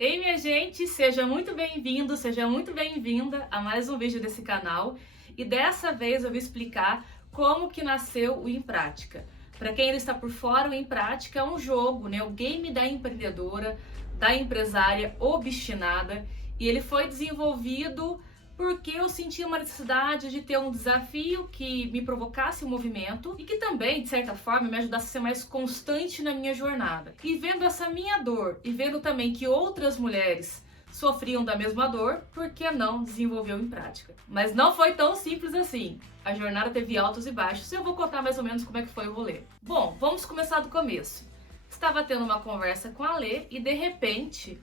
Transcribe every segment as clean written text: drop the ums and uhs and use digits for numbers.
Ei, minha gente, seja muito bem-vindo, seja muito bem-vinda a mais um vídeo desse canal. E dessa vez eu vou explicar como que nasceu o Em Prática. Para quem ainda está por fora, o Em Prática é um jogo, né? O game da empreendedora, da empresária obstinada. E ele foi desenvolvido porque eu sentia uma necessidade de ter um desafio que me provocasse um movimento e que também, de certa forma, me ajudasse a ser mais constante na minha jornada. E vendo essa minha dor e vendo também que outras mulheres sofriam da mesma dor, por que não desenvolver em prática? Mas não foi tão simples assim. A jornada teve altos e baixos e eu vou contar mais ou menos como é que foi o rolê. Bom, vamos começar do começo. Estava tendo uma conversa com a Lê e de repente,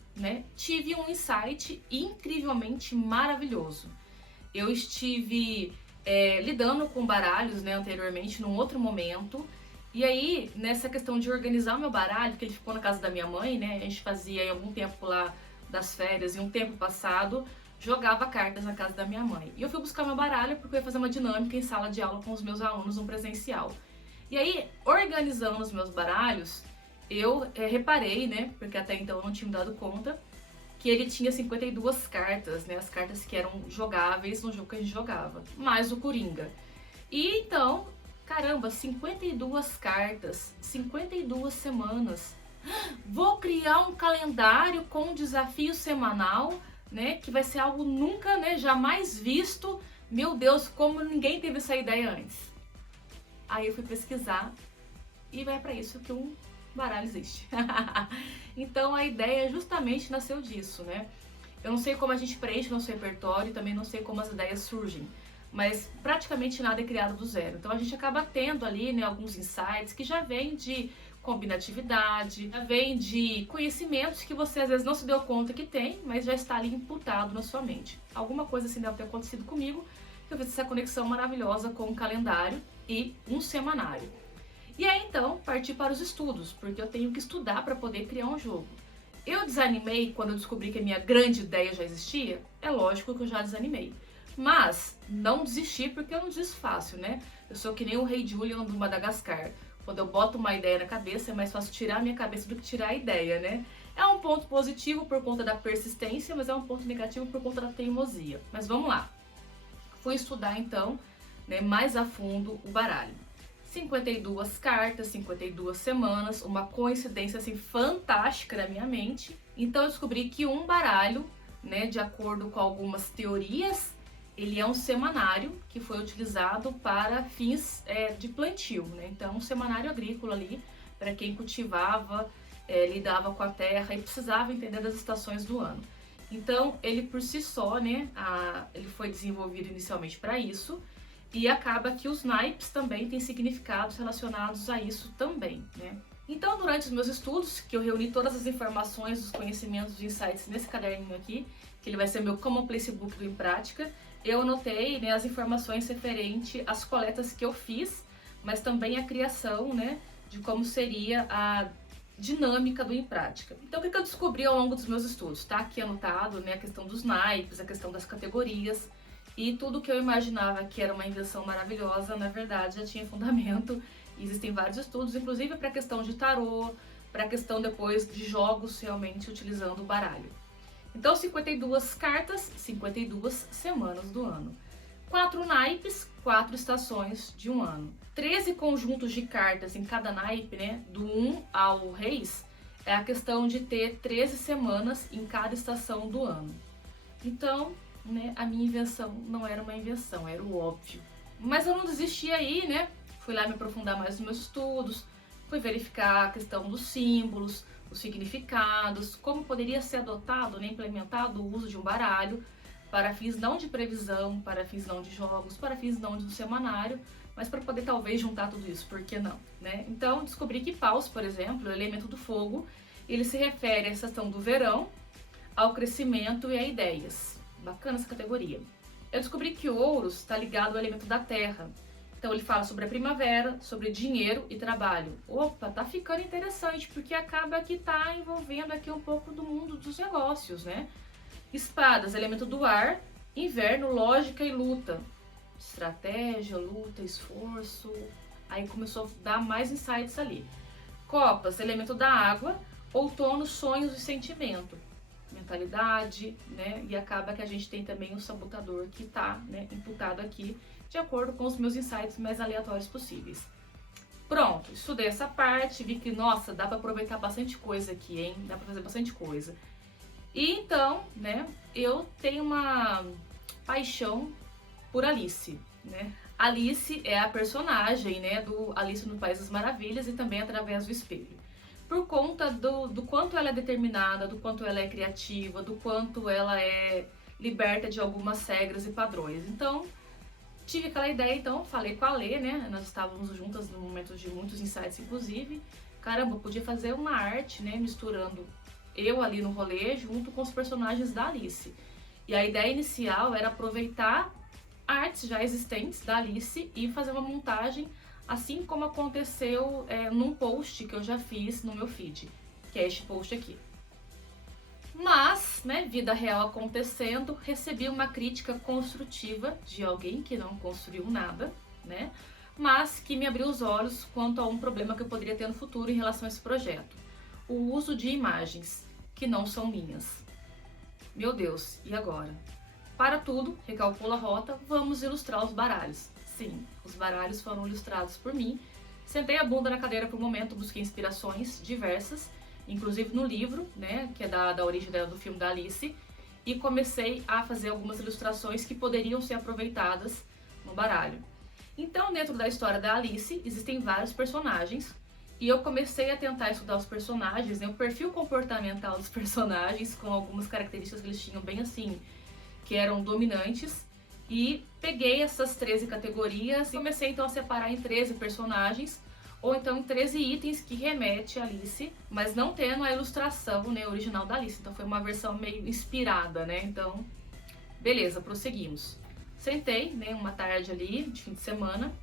tive um insight incrivelmente maravilhoso. Eu estive lidando com baralhos, anteriormente, num outro momento. E aí, nessa questão de organizar o meu baralho, que ele ficou na casa da minha mãe, a gente fazia em algum tempo lá das férias, e um tempo passado, jogava cartas na casa da minha mãe. E eu fui buscar meu baralho porque eu ia fazer uma dinâmica em sala de aula com os meus alunos no presencial. E aí, organizando os meus baralhos, eu reparei, porque até então eu não tinha me dado conta, que ele tinha 52 cartas, as cartas que eram jogáveis no jogo que a gente jogava, mais o Coringa. E então, caramba, 52 cartas, 52 semanas. Vou criar um calendário com um desafio semanal, que vai ser algo nunca, jamais visto. Meu Deus, como ninguém teve essa ideia antes. Aí eu fui pesquisar e é para isso que um baralho existe. Então a ideia justamente nasceu disso, Eu não sei como a gente preenche nosso repertório, também não sei como as ideias surgem, mas praticamente nada é criado do zero. Então a gente acaba tendo ali, alguns insights que já vêm de combinatividade, já vem de conhecimentos que você às vezes não se deu conta que tem, mas já está ali imputado na sua mente. Alguma coisa assim deve ter acontecido comigo, que eu fiz essa conexão maravilhosa com um calendário e um semanário. E aí então parti para os estudos, porque eu tenho que estudar para poder criar um jogo. Eu desanimei quando eu descobri que a minha grande ideia já existia? É lógico que eu já desanimei. Mas não desisti porque eu não desisto fácil, Eu sou que nem o Rei Julian do Madagascar. Quando eu boto uma ideia na cabeça, é mais fácil tirar a minha cabeça do que tirar a ideia, É um ponto positivo por conta da persistência, mas é um ponto negativo por conta da teimosia. Mas vamos lá. Fui estudar então, mais a fundo o baralho. 52 cartas, 52 semanas, uma coincidência assim fantástica na minha mente. Então eu descobri que um baralho, de acordo com algumas teorias, ele é um semanário que foi utilizado para fins de plantio, Então um semanário agrícola ali para quem cultivava, lidava com a terra e precisava entender das estações do ano. Então ele por si só, ele foi desenvolvido inicialmente para isso. E acaba que os naipes também têm significados relacionados a isso também, Então, durante os meus estudos, que eu reuni todas as informações, os conhecimentos, os insights nesse caderninho aqui, que ele vai ser meu Common Place Book do Em Prática, eu anotei as informações referentes às coletas que eu fiz, mas também a criação, de como seria a dinâmica do Em Prática. Então, o que eu descobri ao longo dos meus estudos? Tá aqui anotado, a questão dos naipes, a questão das categorias. E tudo que eu imaginava que era uma invenção maravilhosa, na verdade, já tinha fundamento. Existem vários estudos, inclusive para a questão de tarô, para a questão depois de jogos realmente utilizando o baralho. Então, 52 cartas, 52 semanas do ano. 4 naipes, 4 estações de um ano. 13 conjuntos de cartas em cada naipe, do 1 ao Reis, é a questão de ter 13 semanas em cada estação do ano. Então, a minha invenção não era uma invenção, era o óbvio. Mas eu não desisti aí, Fui lá me aprofundar mais nos meus estudos, fui verificar a questão dos símbolos, os significados, como poderia ser adotado, implementado o uso de um baralho para fins não de previsão, para fins não de jogos, para fins não de um semanário, mas para poder talvez juntar tudo isso, por que não, Então descobri que paus, por exemplo, o elemento do fogo, ele se refere à estação do verão, ao crescimento e a ideias. Bacana essa categoria. Eu descobri que ouros está ligado ao elemento da terra. Então ele fala sobre a primavera, sobre dinheiro e trabalho. Opa, tá ficando interessante, porque acaba que tá envolvendo aqui um pouco do mundo dos negócios, Espadas, elemento do ar, inverno, lógica e luta. Estratégia, luta, esforço. Aí começou a dar mais insights ali. Copas, elemento da água, outono, sonhos e sentimento. mentalidade, né? E acaba que a gente tem também o sabotador que tá, né, imputado aqui, de acordo com os meus insights mais aleatórios possíveis. Pronto, estudei essa parte, vi que, nossa, dá pra aproveitar bastante coisa aqui, hein? Dá pra fazer bastante coisa. E então, né, eu tenho uma paixão por Alice, né? Alice é a personagem, né, do Alice no País das Maravilhas e também através do espelho. Por conta do quanto ela é determinada, do quanto ela é criativa, do quanto ela é liberta de algumas regras e padrões. Então, tive aquela ideia, então, falei com a Lê, né, nós estávamos juntas no momento de muitos insights, inclusive. Caramba, podia fazer uma arte, né, misturando eu ali no rolê junto com os personagens da Alice. E a ideia inicial era aproveitar artes já existentes da Alice e fazer uma montagem, assim como aconteceu num post que eu já fiz no meu feed, que é este post aqui. Mas, né, vida real acontecendo, recebi uma crítica construtiva de alguém que não construiu nada, né, mas que me abriu os olhos quanto a um problema que eu poderia ter no futuro em relação a esse projeto. O uso de imagens que não são minhas. Meu Deus, e agora? Para tudo, recalcula a rota, vamos ilustrar os baralhos. Sim, os baralhos foram ilustrados por mim. Sentei a bunda na cadeira por um momento, busquei inspirações diversas, inclusive no livro, né, que é da origem do filme da Alice, e comecei a fazer algumas ilustrações que poderiam ser aproveitadas no baralho. Então, dentro da história da Alice, existem vários personagens, e eu comecei a tentar estudar os personagens, né, o perfil comportamental dos personagens, com algumas características que eles tinham bem assim, que eram dominantes, e peguei essas 13 categorias e comecei então a separar em 13 personagens, ou então em 13 itens que remete a Alice, mas não tendo a ilustração, né, original da Alice. Então foi uma versão meio inspirada, né? Então, beleza, prosseguimos. Sentei, né, uma tarde ali, de fim de semana,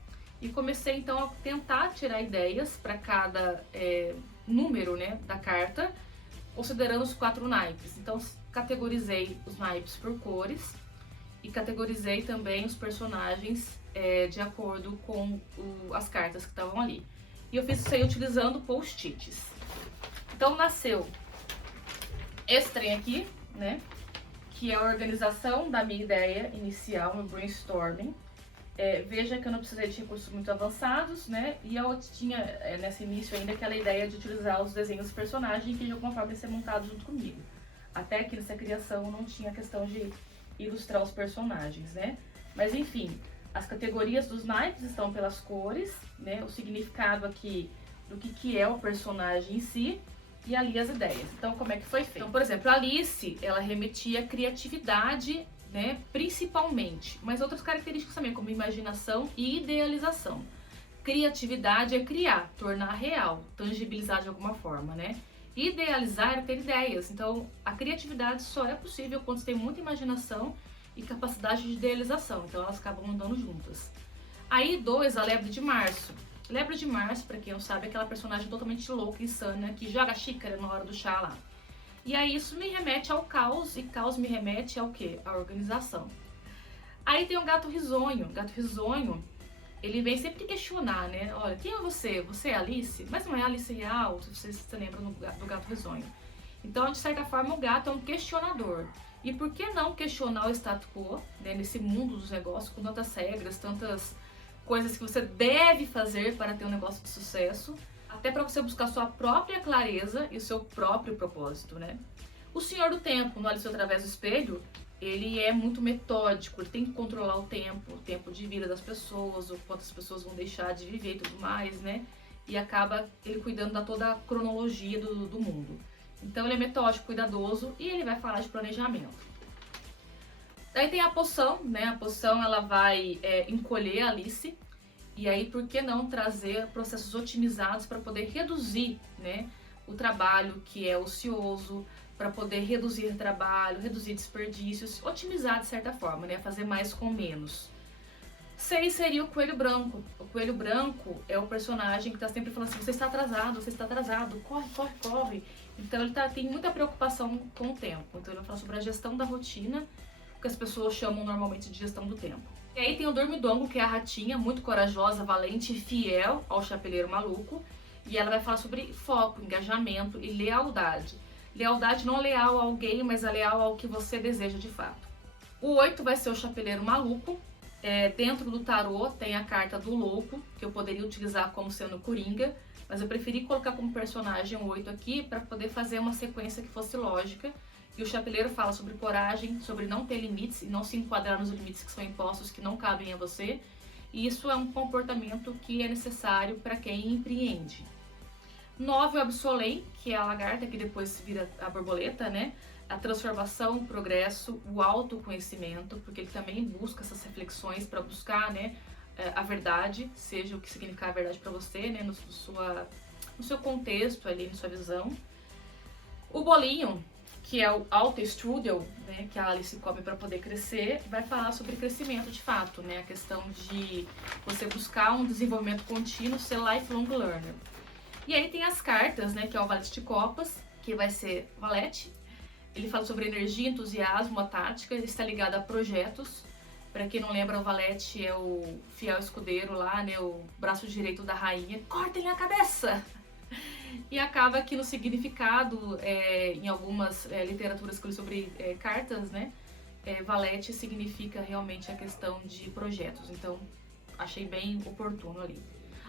e comecei então a tentar tirar ideias para cada número, né, da carta, considerando os 4 naipes. Então, categorizei os naipes por cores e categorizei também os personagens de acordo com as cartas que estavam ali. E eu fiz isso aí utilizando post-its. Então nasceu esse trem aqui, né? Que é a organização da minha ideia inicial, meu brainstorming. Veja que eu não precisei de recursos muito avançados, né? E eu tinha nesse início ainda aquela ideia de utilizar os desenhos dos personagens que de alguma forma iam ser montados junto comigo. Até que nessa criação não tinha a questão de ilustrar os personagens, né? Mas enfim, as categorias dos naipes estão pelas cores, né? O significado aqui do que é o personagem em si e ali as ideias. Então, como é que foi feito? Então, por exemplo, a Alice, ela remetia à criatividade, né? Principalmente, mas outras características também, como imaginação e idealização. Criatividade é criar, tornar real, tangibilizar de alguma forma, né? Idealizar é ter ideias. Então, a criatividade só é possível quando você tem muita imaginação e capacidade de idealização. Então, elas acabam andando juntas. Aí, 2, a Lebre de Março. Lebre de Março, pra quem não sabe, é aquela personagem totalmente louca, insana, que joga xícara na hora do chá lá. E aí, isso me remete ao caos, e caos me remete ao quê? À organização. Aí tem o Gato Risonho. O Gato Risonho, ele vem sempre questionar, né? Olha, quem é você? Você é Alice? Mas não é Alice real, se você se lembra do Gato Risonho. Então, de certa forma, o gato é um questionador. E por que não questionar o status quo, né, nesse mundo dos negócios, com tantas regras, tantas coisas que você deve fazer para ter um negócio de sucesso, até para você buscar sua própria clareza e o seu próprio propósito, né? O Senhor do Tempo, no Alice através do Espelho, ele é muito metódico, ele tem que controlar o tempo de vida das pessoas, o quanto as pessoas vão deixar de viver e tudo mais, né? E acaba ele cuidando da toda a cronologia do mundo. Então ele é metódico, cuidadoso e ele vai falar de planejamento. Daí tem a poção, né? A poção ela vai encolher a Alice. E aí, por que não trazer processos otimizados para poder reduzir, né, o trabalho que é ocioso, para poder reduzir trabalho, reduzir desperdícios, otimizar de certa forma, né, fazer mais com menos. 6 seria o Coelho Branco. O Coelho Branco é o personagem que está sempre falando assim, você está atrasado, corre, corre, corre. Então ele tem muita preocupação com o tempo. Então ele vai falar sobre a gestão da rotina, que as pessoas chamam normalmente de gestão do tempo. E aí tem o Dormidongo, que é a ratinha, muito corajosa, valente e fiel ao chapeleiro maluco. E ela vai falar sobre foco, engajamento e lealdade. Lealdade não leal a alguém, mas é leal ao que você deseja de fato. O 8 vai ser o chapeleiro maluco. Dentro do tarô tem a carta do louco, que eu poderia utilizar como sendo Coringa, mas eu preferi colocar como personagem o 8 aqui para poder fazer uma sequência que fosse lógica. E o chapeleiro fala sobre coragem, sobre não ter limites e não se enquadrar nos limites que são impostos, que não cabem a você. E isso é um comportamento que é necessário para quem empreende. 9 é o Absolem, que é a lagarta que depois vira a borboleta, né? A transformação, o progresso, o autoconhecimento, porque ele também busca essas reflexões para buscar, né, a verdade, seja o que significar a verdade para você, né, no seu contexto ali, na sua visão. O bolinho, que é o Autostrudel, né, que a Alice come para poder crescer, vai falar sobre crescimento de fato, né, a questão de você buscar um desenvolvimento contínuo, ser lifelong learner. E aí tem as cartas, né, que é o Valete de Copas, que vai ser Valete. Ele fala sobre energia, entusiasmo, a tática, ele está ligado a projetos. Para quem não lembra, o Valete é o fiel escudeiro lá, né, o braço direito da rainha. Cortem a cabeça! E acaba que no significado, em algumas literaturas que eu li sobre cartas, né, Valete significa realmente a questão de projetos. Então, achei bem oportuno ali.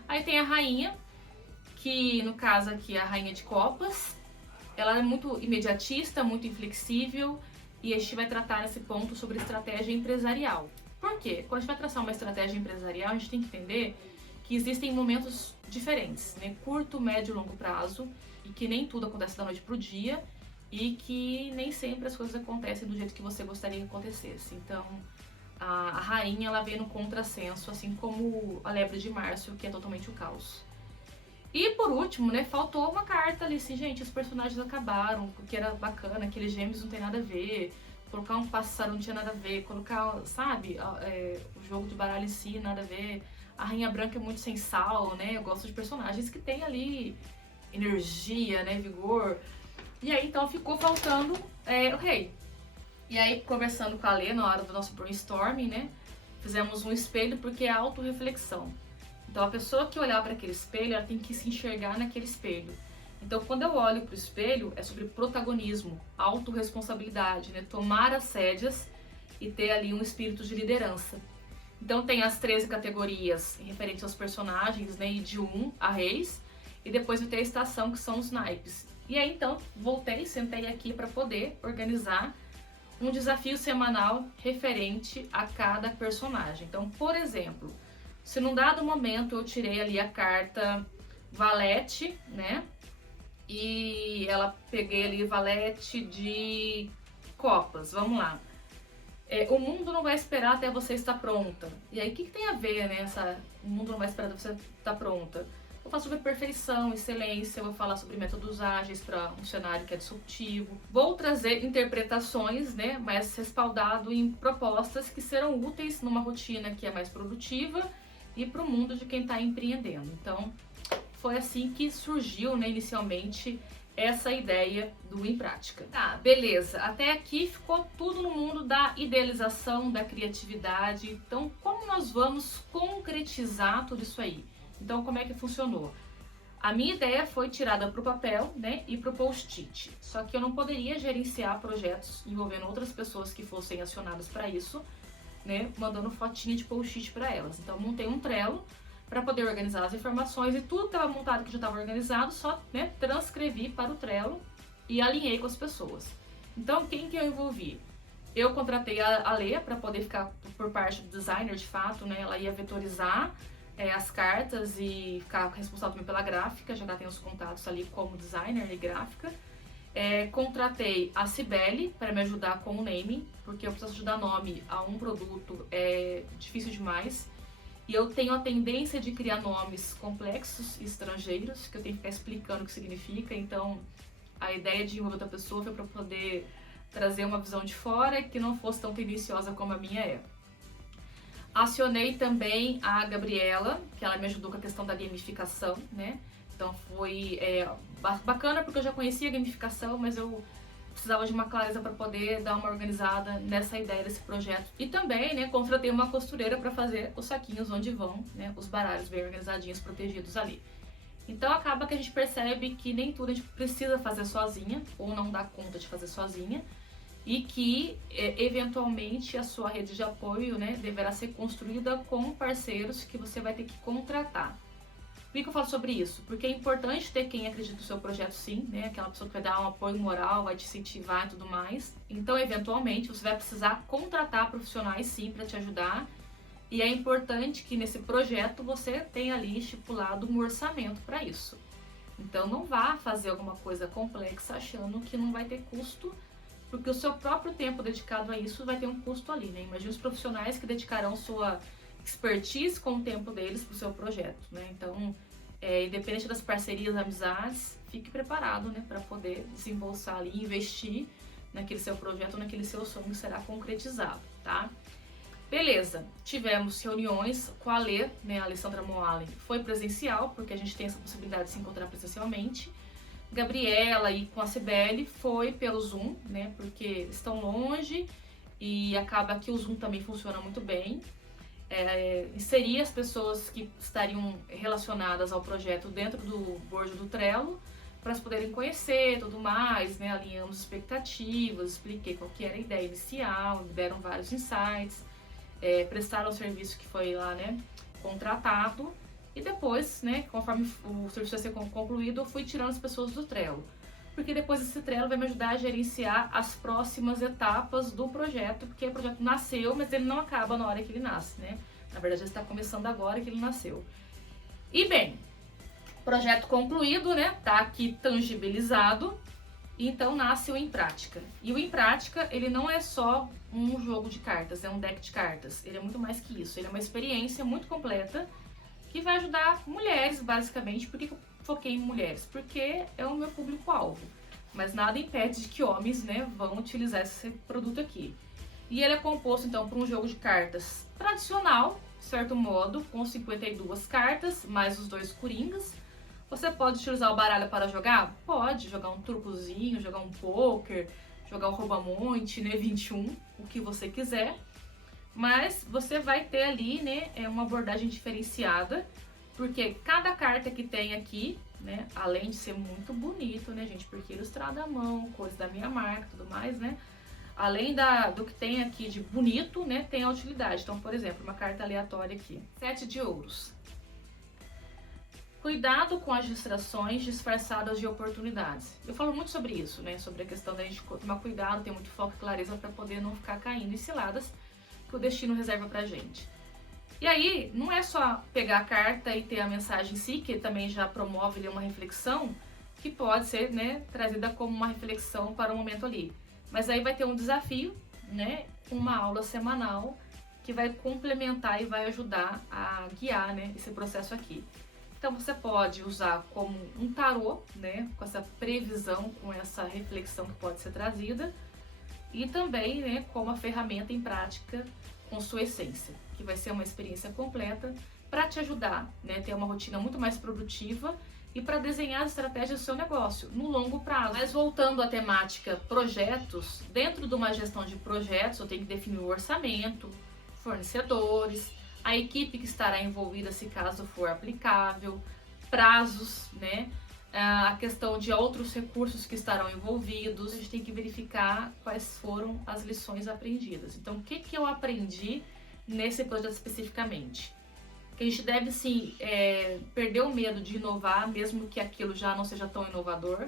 Aí tem a rainha, que no caso aqui é a rainha de copas. Ela é muito imediatista, muito inflexível, e a gente vai tratar nesse ponto sobre estratégia empresarial. Por quê? Quando a gente vai traçar uma estratégia empresarial, a gente tem que entender que existem momentos diferentes, né? Curto, médio e longo prazo, e que nem tudo acontece da noite pro dia, e que nem sempre as coisas acontecem do jeito que você gostaria que acontecesse. Então, a rainha, ela vem no contrassenso, assim como a lebre de Márcio, que é totalmente o caos. E por último, né, faltou uma carta ali, assim, gente, os personagens acabaram, porque era bacana, aqueles gêmeos não tem nada a ver, colocar um pássaro não tinha nada a ver, colocar, sabe, o jogo de baralho em si, nada a ver, a Rainha Branca é muito sem sal, né, eu gosto de personagens que tem ali energia, né, vigor, e aí então ficou faltando o rei. E aí, conversando com a Lê na hora do nosso brainstorming, né, fizemos um espelho porque é autorreflexão. Então, a pessoa que olhar para aquele espelho, ela tem que se enxergar naquele espelho. Então, quando eu olho para o espelho, é sobre protagonismo, autorresponsabilidade, né? Tomar as rédeas e ter ali um espírito de liderança. Então, tem as 13 categorias referentes aos personagens, né? E de 1 a reis. E depois vai ter a estação, que são os naipes. E aí, então, sentei aqui para poder organizar um desafio semanal referente a cada personagem. Então, por exemplo, se num dado momento eu tirei ali a carta Valete, né? E ela peguei ali Valete de Copas, vamos lá. O mundo não vai esperar até você estar pronta. E aí, o que tem a ver, né? O mundo não vai esperar até você estar pronta. Vou falar sobre perfeição, excelência, vou falar sobre métodos ágeis para um cenário que é disruptivo. Vou trazer interpretações, né? Mas respaldado em propostas que serão úteis numa rotina que é mais produtiva e para o mundo de quem está empreendendo. Então, foi assim que surgiu, né, inicialmente, essa ideia do Em Prática. Tá, beleza. Até aqui ficou tudo no mundo da idealização, da criatividade. Então, como nós vamos concretizar tudo isso aí? Então, como é que funcionou? A minha ideia foi tirada para o papel, né, e para o post-it. Só que eu não poderia gerenciar projetos envolvendo outras pessoas que fossem acionadas para isso, né, mandando fotinha de post-it para elas. Então, montei um Trello para poder organizar as informações e tudo que estava montado, que já estava organizado, só, né, transcrevi para o Trello e alinhei com as pessoas. Então, quem que eu envolvi? Eu contratei a Lê para poder ficar por parte do designer, de fato, né, ela ia vetorizar as cartas e ficar responsável também pela gráfica, já tem os contatos ali como designer e gráfica. Contratei a Cibele para me ajudar com o naming, porque eu preciso de dar nome a um produto, é difícil demais. E eu tenho a tendência de criar nomes complexos e estrangeiros, que eu tenho que ficar explicando o que significa. Então, a ideia de envolver outra pessoa foi para poder trazer uma visão de fora que não fosse tão tendenciosa como a minha é. Acionei também a Gabriela, que ela me ajudou com a questão da gamificação, né? Então foi bacana porque eu já conhecia a gamificação, mas eu precisava de uma clareza para poder dar uma organizada nessa ideia desse projeto. E também, né, contratei uma costureira para fazer os saquinhos onde vão, né, os baralhos bem organizadinhos, protegidos ali. Então acaba que a gente percebe que nem tudo a gente precisa fazer sozinha ou não dá conta de fazer sozinha e que eventualmente a sua rede de apoio, né, deverá ser construída com parceiros que você vai ter que contratar. Por que eu falo sobre isso? Porque é importante ter quem acredita no seu projeto sim, né? Aquela pessoa que vai dar um apoio moral, vai te incentivar e tudo mais. Então, eventualmente, você vai precisar contratar profissionais sim para te ajudar. E é importante que nesse projeto você tenha ali estipulado um orçamento para isso. Então, não vá fazer alguma coisa complexa achando que não vai ter custo, porque o seu próprio tempo dedicado a isso vai ter um custo ali, né? Imagina os profissionais que dedicarão sua expertise com o tempo deles para o seu projeto, né? Então, independente das parcerias, amizades, fique preparado, né, para poder desembolsar ali, investir naquele seu projeto, naquele seu sonho que será concretizado, tá? Beleza, tivemos reuniões com a Lê, né, a Alessandra Moalen, foi presencial, porque a gente tem essa possibilidade de se encontrar presencialmente. Gabriela e com a Cibele foi pelo Zoom, né, porque estão longe e acaba que o Zoom também funciona muito bem. Inserir as pessoas que estariam relacionadas ao projeto dentro do board do Trello para elas poderem conhecer tudo mais, né? Alinhamos expectativas, expliquei qual que era a ideia inicial, deram vários insights, prestaram o serviço que foi lá, né, contratado e depois, né, conforme o serviço ia ser concluído, eu fui tirando as pessoas do Trello. Porque depois esse Trello vai me ajudar a gerenciar as próximas etapas do projeto, porque o projeto nasceu, mas ele não acaba na hora que ele nasce, né? Na verdade, ele está começando agora que ele nasceu. E bem, projeto concluído, né? Tá aqui tangibilizado, então nasce o Em Prática. E o Em Prática, ele não é só um jogo de cartas, é um deck de cartas. Ele é muito mais que isso, ele é uma experiência muito completa que vai ajudar mulheres, basicamente. Por que eu foquei em mulheres? Porque é o meu público-alvo. Mas nada impede de que homens, né, vão utilizar esse produto aqui. E ele é composto, então, por um jogo de cartas tradicional, de certo modo, com 52 cartas, mais os 2 coringas. Você pode utilizar o baralho para jogar? Pode, jogar um trucozinho, jogar um poker, jogar um rouba-monte, né, 21, o que você quiser. Mas você vai ter ali, né, uma abordagem diferenciada, porque cada carta que tem aqui, né, além de ser muito bonito, né, gente, porque ilustrado à mão, coisa da minha marca, tudo mais, né, além do que tem aqui de bonito, né, tem a utilidade. Então, por exemplo, uma carta aleatória aqui, 7 de ouros. Cuidado com as distrações disfarçadas de oportunidades. Eu falo muito sobre isso, né, sobre a questão da gente tomar cuidado, ter muito foco e clareza para poder não ficar caindo em ciladas que o destino reserva pra gente. E aí, não é só pegar a carta e ter a mensagem em si, que também já promove ali uma reflexão, que pode ser, né, trazida como uma reflexão para o momento ali. Mas aí vai ter um desafio, né, uma aula semanal, que vai complementar e vai ajudar a guiar, né, esse processo aqui. Então você pode usar como um tarô, né, com essa previsão, com essa reflexão que pode ser trazida, e também, né, como a ferramenta em prática com sua essência, que vai ser uma experiência completa para te ajudar, né, ter uma rotina muito mais produtiva e para desenhar as estratégias do seu negócio no longo prazo. Mas voltando à temática projetos, dentro de uma gestão de projetos eu tenho que definir o orçamento, fornecedores, a equipe que estará envolvida se caso for aplicável, prazos, né, a questão de outros recursos que estarão envolvidos. A gente tem que verificar quais foram as lições aprendidas. Então, o que eu aprendi nesse projeto especificamente? Que a gente deve, sim, perder o medo de inovar, mesmo que aquilo já não seja tão inovador.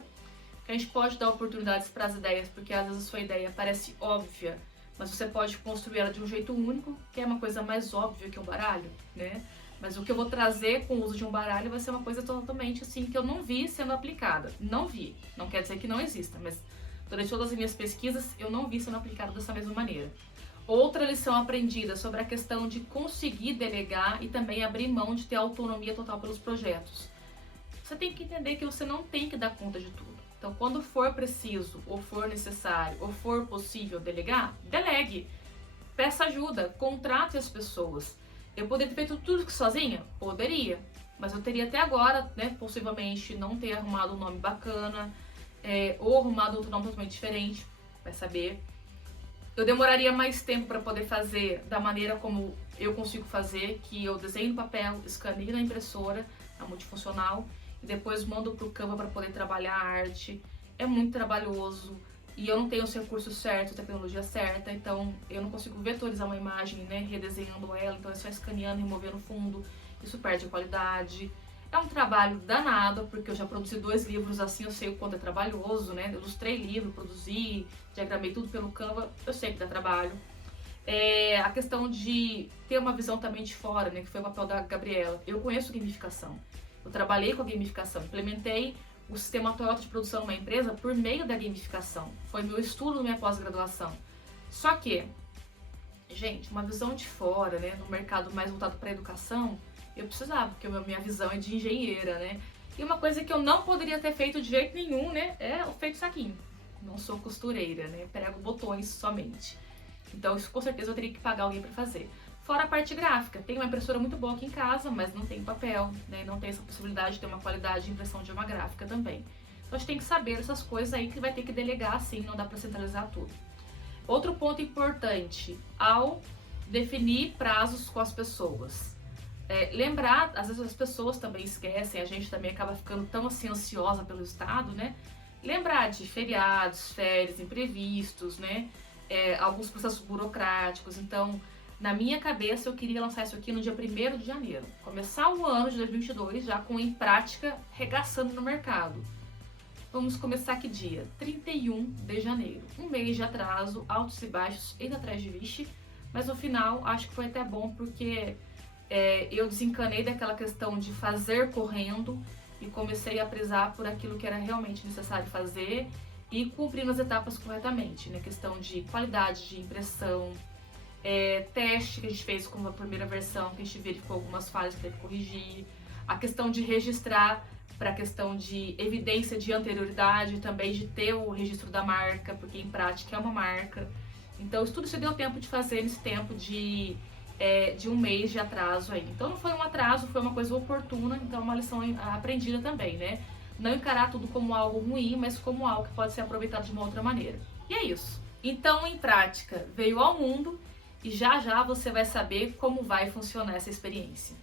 Que a gente pode dar oportunidades para as ideias, porque às vezes a sua ideia parece óbvia, mas você pode construir ela de um jeito único, que é uma coisa mais óbvia que um baralho, né? Mas o que eu vou trazer com o uso de um baralho vai ser uma coisa totalmente assim que eu não vi sendo aplicada. Não vi. Não quer dizer que não exista, mas durante todas as minhas pesquisas eu não vi sendo aplicado dessa mesma maneira. Outra lição aprendida sobre a questão de conseguir delegar e também abrir mão de ter autonomia total pelos projetos. Você tem que entender que você não tem que dar conta de tudo. Então, quando for preciso, ou for necessário, ou for possível delegar, delegue. Peça ajuda, contrate as pessoas. Eu poderia ter feito tudo sozinha? Poderia. Mas eu teria até agora, né, possivelmente, não ter arrumado um nome bacana, ou arrumado outro nome totalmente diferente, vai saber. Eu demoraria mais tempo para poder fazer da maneira como eu consigo fazer, que eu desenho no papel, escaneio na impressora, a multifuncional, e depois mando pro Canva para poder trabalhar a arte. É muito trabalhoso e eu não tenho os recursos certos, a tecnologia certa, então eu não consigo vetorizar uma imagem, né, redesenhando ela, então é só escaneando, removendo o fundo, isso perde a qualidade. É um trabalho danado, porque eu já produzi 2 livros assim, eu sei o quanto é trabalhoso, né? Eu ilustrei livro, produzi, diagramei tudo pelo Canva, eu sei que dá trabalho. A questão de ter uma visão também de fora, né? Que foi o papel da Gabriela. Eu conheço gamificação, eu trabalhei com a gamificação, implementei o sistema Toyota de produção numa empresa por meio da gamificação. Foi meu estudo, minha pós-graduação. Só que, gente, uma visão de fora, né? No mercado mais voltado para a educação, eu precisava, porque a minha visão é de engenheira, né? E uma coisa que eu não poderia ter feito de jeito nenhum, né? É o feito saquinho. Não sou costureira, né? Prego botões somente. Então isso com certeza eu teria que pagar alguém para fazer. Fora a parte gráfica, tem uma impressora muito boa aqui em casa, mas não tem papel, né? Não tem essa possibilidade de ter uma qualidade de impressão de uma gráfica também. Então a gente tem que saber essas coisas aí que vai ter que delegar assim, não dá para centralizar tudo. Outro ponto importante, ao definir prazos com as pessoas. Lembrar, às vezes as pessoas também esquecem, a gente também acaba ficando tão assim ansiosa pelo Estado, né? Lembrar de feriados, férias, imprevistos, né? Alguns processos burocráticos. Então, na minha cabeça, eu queria lançar isso aqui no dia 1º de janeiro. Começar o ano de 2022 já com em prática regaçando no mercado. Vamos começar que dia? 31 de janeiro. Um mês de atraso, altos e baixos, ainda atrás de vixe. Mas no final, acho que foi até bom porque eu desencanei daquela questão de fazer correndo e comecei a prezar por aquilo que era realmente necessário fazer e cumprindo as etapas corretamente, né? Questão de qualidade de impressão, teste que a gente fez com a primeira versão, que a gente verificou algumas falhas que teve que corrigir, a questão de registrar para a questão de evidência de anterioridade, também de ter o registro da marca, porque em prática é uma marca. Então isso tudo se deu tempo de fazer nesse tempo de um mês de atraso aí. Então não foi um atraso, foi uma coisa oportuna, então é uma lição aprendida também, né? Não encarar tudo como algo ruim, mas como algo que pode ser aproveitado de uma outra maneira. E é isso. Então, em prática, veio ao mundo e já já você vai saber como vai funcionar essa experiência.